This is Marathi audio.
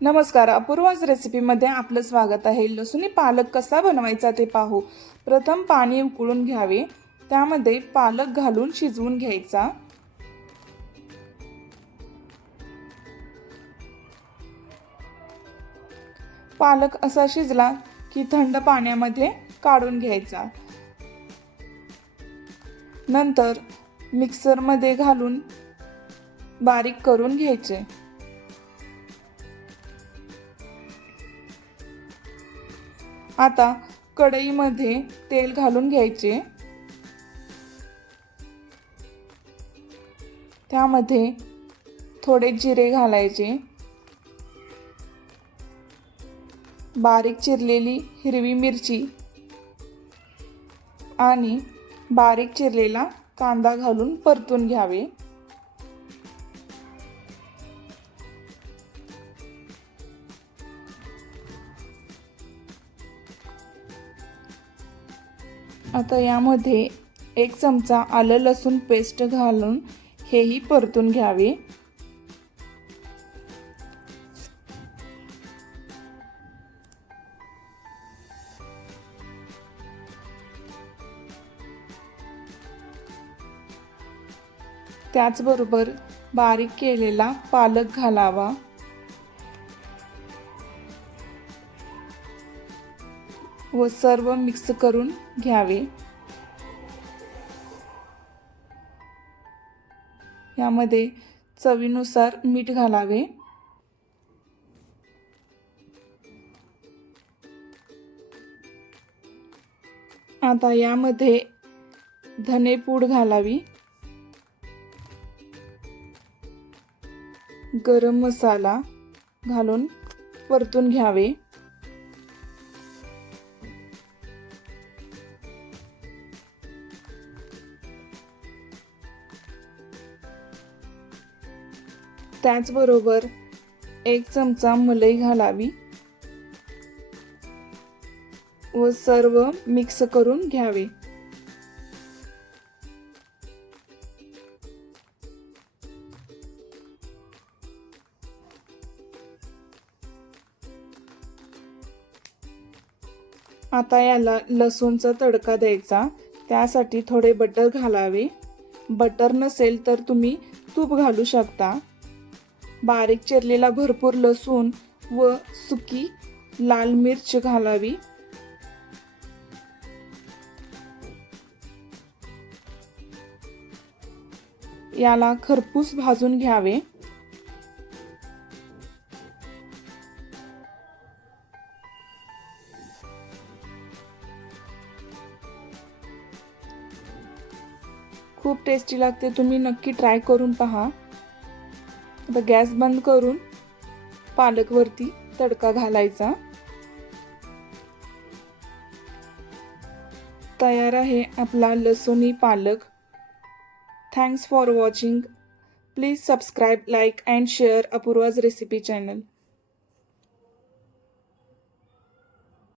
नमस्कार, अपूर्वाज रेसिपीमध्ये आपलं स्वागत आहे। लसूणी पालक कसा बनवायचा ते पाहू। प्रथम पाणी उकळून घ्यावे, त्यामध्ये पालक घालून शिजवून घ्यायचा। पालक असा शिजला की थंड पाण्यामध्ये काढून घ्यायचा। नंतर मिक्सरमध्ये घालून बारीक करून घ्यायचे। आता कढईमध्ये तेल घालून घ्यायचे, त्यामध्ये थोडे जिरे घालायचे, बारीक चिरलेली हिरवी मिरची आणि बारीक चिरलेला कांदा घालून परतून घ्यावे। आता यामध्ये 1 चमचा आलं लसूण पेस्ट घालून हेही परतून घ्यावे। त्याचबरोबर बारीक केलेला पालक घालावा व सर्व मिक्स करून घ्यावे। यामध्ये चवीनुसार मीठ घालावे। आता यामध्ये धनेपूड घालावी, गरम मसाला घालून परतून घ्यावे। त्याचबरोबर 1 चमचा मलाई घालावी व सर्व मिक्स करून घ्यावे। आता याला लसूणचा तडका द्यायचा, त्यासाठी थोडे बटर घालावे। बटर नसेल तर तुम्ही तूप घालू शकता। बारीक चिरलेला भरपूर लसूण व सुकी लाल मिर्च घालावी। याला खरपूस भाजून घ्यावे। खूप टेस्टी लागते, तुम्ही नक्की ट्राय करून पहा। आता गॅस बंद करून पालकवरती तडका घालायचा। तयार आहे आपला लसूणी पालक। Thanks for watching. Please subscribe, like and share Apurva's recipe channel.